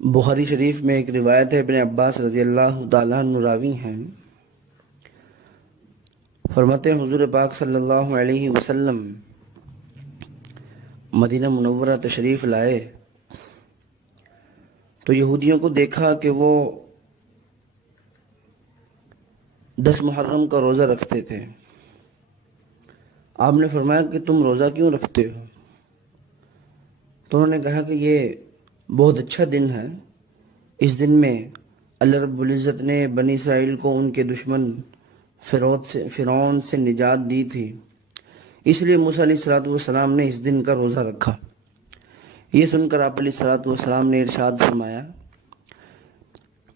بخاری شریف میں ایک روایت ہے، ابن عباس رضی اللہ تعالیٰ عنہ راوی ہیں، فرماتے ہیں حضور پاک صلی اللہ علیہ وسلم مدینہ منورہ تشریف لائے تو یہودیوں کو دیکھا کہ وہ 10 محرم کا روزہ رکھتے تھے۔ آپ نے فرمایا کہ تم روزہ کیوں رکھتے ہو؟ تو انہوں نے کہا کہ یہ بہت اچھا دن ہے، اس دن میں اللہ رب العزت نے بنی اسرائیل کو ان کے دشمن فرعون سے نجات دی تھی، اس لیے موسیٰ علیہ السلام نے اس دن کا روزہ رکھا۔ یہ سن کر آپ علیہ السلام نے ارشاد فرمایا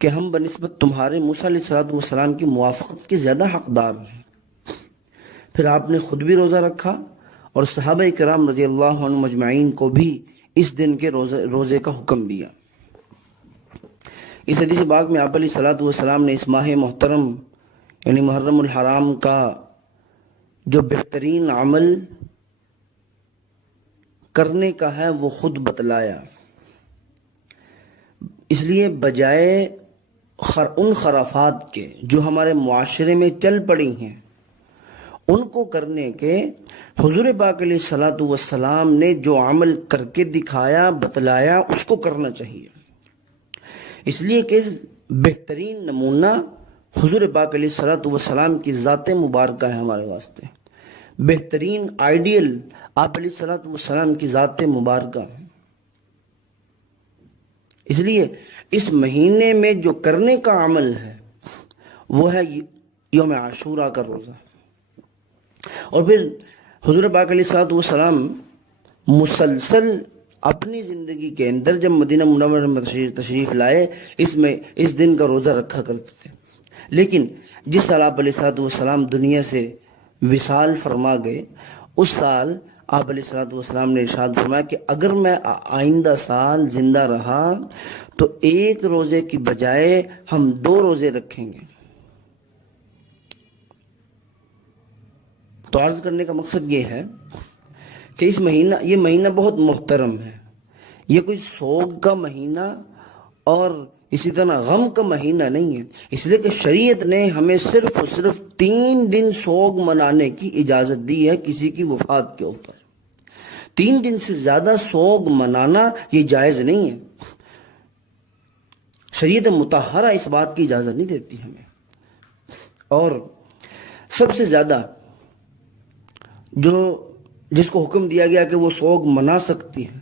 کہ ہم بنسبت تمہارے موسیٰ علیہ السلام کی موافقت کے زیادہ حقدار ہیں۔ پھر آپ نے خود بھی روزہ رکھا اور صحابہ کرام رضی اللہ عنہم مجمعین کو بھی اس دن کے روزے کا حکم دیا۔ اس حدیث پاک میں آپ علیہ السلام نے اس ماہ محترم یعنی محرم الحرام کا جو بہترین عمل کرنے کا ہے وہ خود بتلایا، اس لیے بجائے ان خرافات کے جو ہمارے معاشرے میں چل پڑی ہیں ان کو کرنے کے، حضور پاک علیہ السلام نے جو عمل کر کے دکھایا بتلایا اس کو کرنا چاہیے۔ اس لیے کہ بہترین نمونہ حضور پاک علیہ السلام کی ذات مبارکہ ہے ہمارے واسطے، بہترین آئیڈیل آپ علیہ السلام کی ذات مبارکہ ہے۔ اس لیے اس مہینے میں جو کرنے کا عمل ہے وہ ہے یوم عاشوراء کا روزہ۔ اور پھر حضور پاک علیہ السلام مسلسل اپنی زندگی کے اندر جب مدینہ منورہ میں تشریف لائے اس دن کا روزہ رکھا کرتے تھے، لیکن جس سال آپ علیہ السلام دنیا سے وصال فرما گئے اس سال آپ علیہ السلام نے ارشاد فرمایا کہ اگر میں آئندہ سال زندہ رہا تو ایک روزے کی بجائے ہم 2 روزے رکھیں گے۔ تو عرض کرنے کا مقصد یہ ہے کہ یہ مہینہ بہت محترم ہے، یہ کوئی سوگ کا مہینہ اور اسی طرح غم کا مہینہ نہیں ہے، اس لیے کہ شریعت نے ہمیں صرف اور صرف 3 دن سوگ منانے کی اجازت دی ہے کسی کی وفات کے اوپر۔ 3 دن سے زیادہ سوگ منانا یہ جائز نہیں ہے، شریعت مطہرہ اس بات کی اجازت نہیں دیتی ہمیں۔ اور سب سے زیادہ جس کو حکم دیا گیا کہ وہ سوگ منا سکتی ہے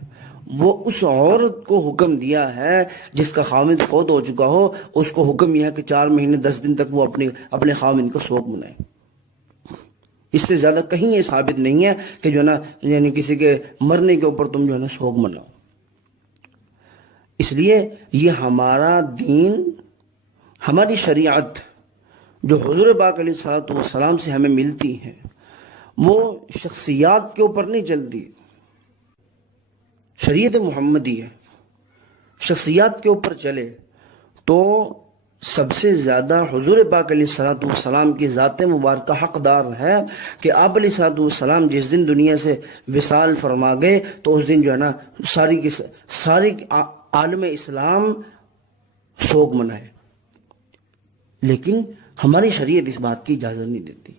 وہ اس عورت کو حکم دیا ہے جس کا خاوند فوت ہو چکا ہو، اس کو حکم یہ ہے کہ 4 مہینے 10 دن تک وہ اپنے خاوند کو سوگ منائے۔ اس سے زیادہ کہیں یہ ثابت نہیں ہے کہ جو ہے نا یعنی کسی کے مرنے کے اوپر تم جو ہے نا سوگ مناؤ۔ اس لیے یہ ہمارا دین، ہماری شریعت جو حضور پاک علیہ السلام سے ہمیں ملتی ہے وہ شخصیات کے اوپر نہیں چلتی، شریعت محمدی ہے، شخصیات کے اوپر چلے تو سب سے زیادہ حضور پاک علیہ السلام کی ذات مبارکہ حقدار ہے کہ آپ علیہ السلام جس دن دنیا سے وصال فرما گئے تو اس دن جو ہے نا ساری عالم اسلام سوگ منائے، لیکن ہماری شریعت اس بات کی اجازت نہیں دیتی۔